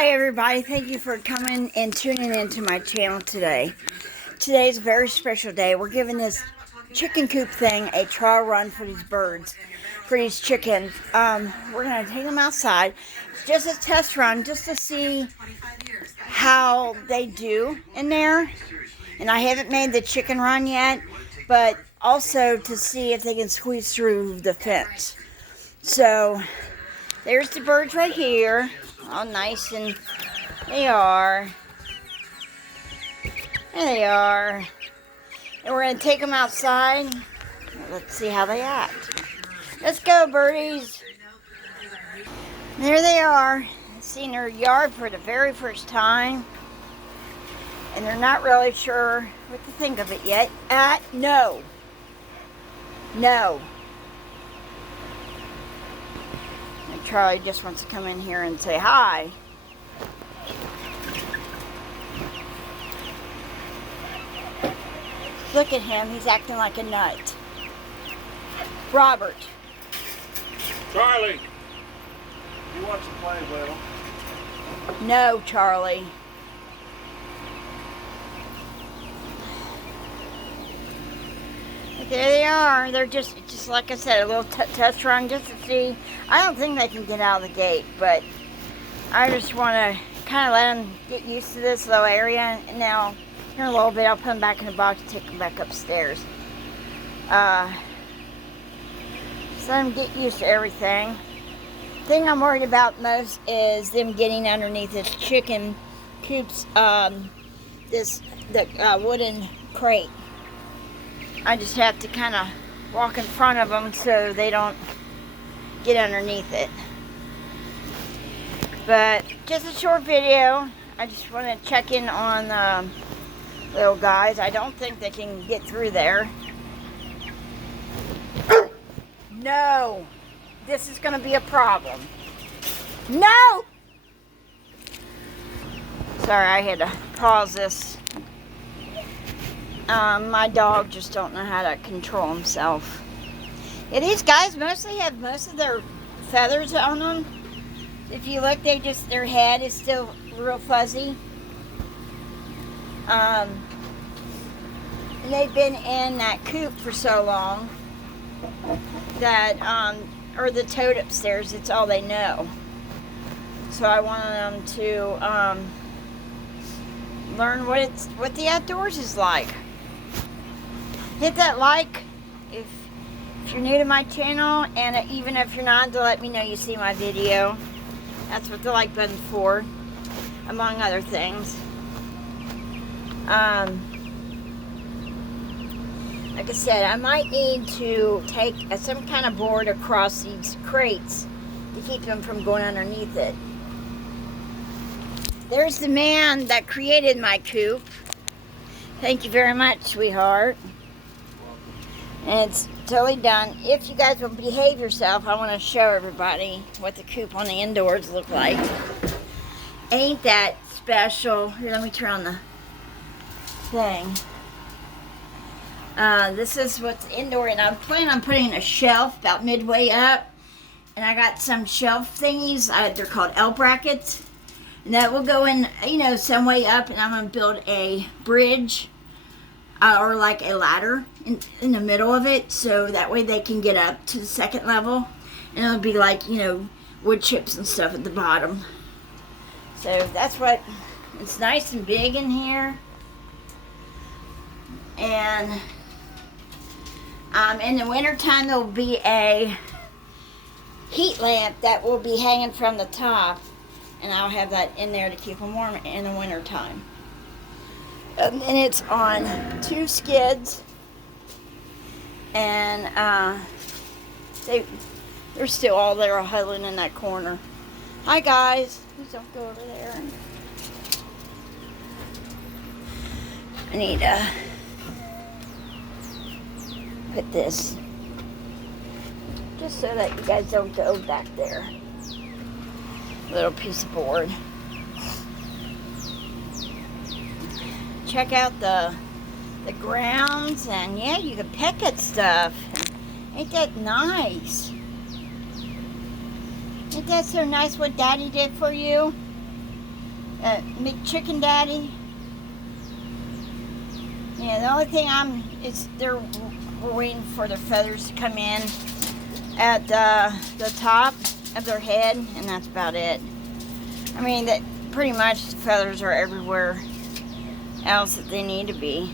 Hi everybody, thank you for coming and tuning into my channel today. Today's a very special day. We're giving this chicken coop thing a trial run for these birds, for these chickens. We're going to take them outside. It's just a test run just to see how they do in there. And I haven't made the chicken run yet, but also to see if they can squeeze through the fence. So there's the birds right here. All nice, and they are. There they are. And we're going to take them outside. Let's see how they act. Let's go, birdies. There they are. Seeing their yard for the very first time. And they're not really sure what to think of it yet. No. No. And Charlie just wants to come in here and say hi. Look at him, he's acting like a nut. Robert. Charlie, you want to play with him? No, Charlie. But there they are. They're just like I said, a little test run just to see. I don't think they can get out of the gate, but I just want to kind of let them get used to this little area. And now, in a little bit, I'll put them back in the box and take them back upstairs. So let them get used to everything. The thing I'm worried about most is them getting underneath this chicken coop's, the wooden crate. I just have to kind of walk in front of them so they don't get underneath it. But just a short video. I just want to check in on the little guys. I don't think they can get through there. No! This is going to be a problem. No! Sorry, I had to pause this. My dog just don't know how to control himself. Yeah, these guys mostly have most of their feathers on them. If you look, their head is still real fuzzy. And they've been in that coop for so long that, or the toad upstairs, it's all they know. So I wanted them to learn what the outdoors is like. Hit that like if you're new to my channel, and even if you're not, to let me know you see my video. That's what the like button's for, among other things. Like I said, I might need to take some kind of board across these crates to keep them from going underneath it. There's the man that created my coop. Thank you very much, sweetheart. And it's totally done. If you guys will behave yourself, I want to show everybody what the coop on the indoors look like. Ain't that special? Here, let me turn on the thing. This is what's indoor, and I'm planning on putting a shelf about midway up. And I got some shelf thingies. They're called L brackets. And that will go in, some way up, and I'm going to build a bridge. Or like a ladder in the middle of it, so that way they can get up to the second level, and it'll be like, wood chips and stuff at the bottom. So that's what, it's nice and big in here. And in the wintertime there'll be a heat lamp that will be hanging from the top, and I'll have that in there to keep them warm in the wintertime. And it's on 2 skids, and they're still all there huddling in that corner. Hi guys, please don't go over there. I need to put this just so that you guys don't go back there. Little piece of board. Check out the grounds, and yeah, you can peck at stuff. Ain't that nice? Ain't that so nice what Daddy did for you? McChicken Daddy. Yeah, the only thing we're waiting for their feathers to come in at the top of their head, and that's about it. I mean, that pretty much the feathers are everywhere else that they need to be.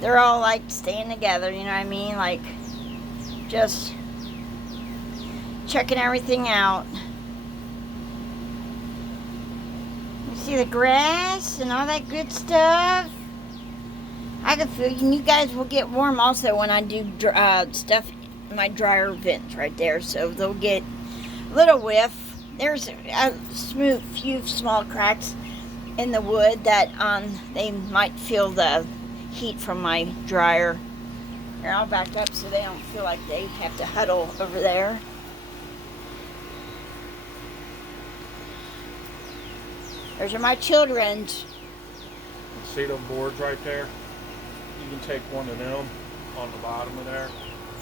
They're all like staying together, you know what I mean? Like just checking everything out. You see the grass and all that good stuff. I can feel you. And you guys will get warm also when I do stuff in my dryer vents right there, so they'll get a little whiff. There's a few small cracks in the wood that they might feel the heat from my dryer. Here, I'll back up so they don't feel like they have to huddle over there. Those are my children. See them boards right there? You can take one of them on the bottom of there.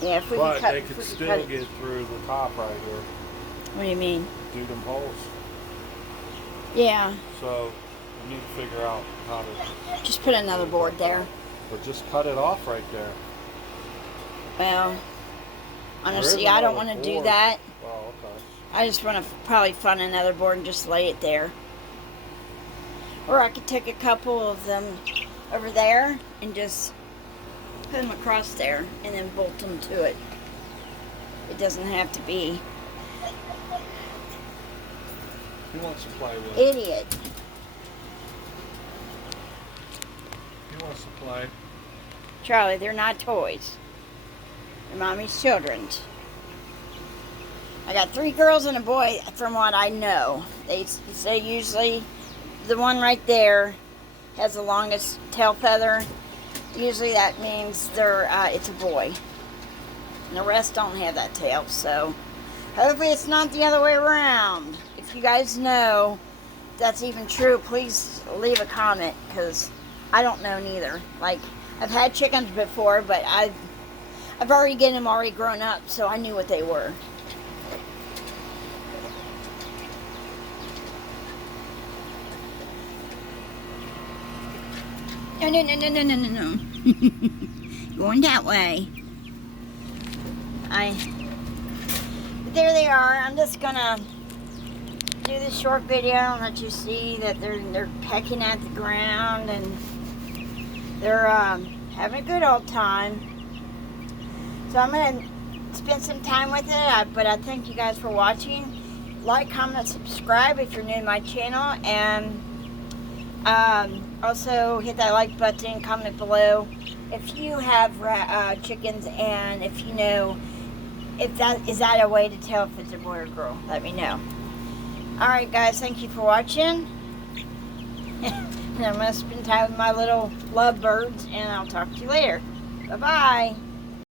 Yeah, if we but could cut, they could still get through the top right here. What do you mean? Do them holes. Yeah. So we need to figure out how to just put another board there. Or just cut it off right there. Well, honestly, I don't want to do that. Oh, okay. I just want to probably find another board and just lay it there. Or I could take a couple of them over there and just put them across there and then bolt them to it. It doesn't have to be. Who wants to play with it? Idiot. Who wants to play? Charlie, they're not toys. They're mommy's children's. I got 3 girls and a boy from what I know. They say usually the one right there has the longest tail feather. Usually that means it's a boy. And the rest don't have that tail, so hopefully it's not the other way around. If you guys know if that's even true, please leave a comment, because I don't know neither. Like, I've had chickens before, but I've already getting them already grown up, so I knew what they were. No. Going that way. But there they are. I'm just gonna do this short video and let you see that they're pecking at the ground and they're having a good old time. So I'm gonna spend some time with it. But I thank you guys for watching. Like, comment, subscribe if you're new to my channel, and also hit that like button, comment below if you have chickens, and if you know if is that a way to tell if it's a boy or girl. Let me know. Alright guys, thank you for watching. And I'm going to spend time with my little lovebirds, and I'll talk to you later. Bye bye.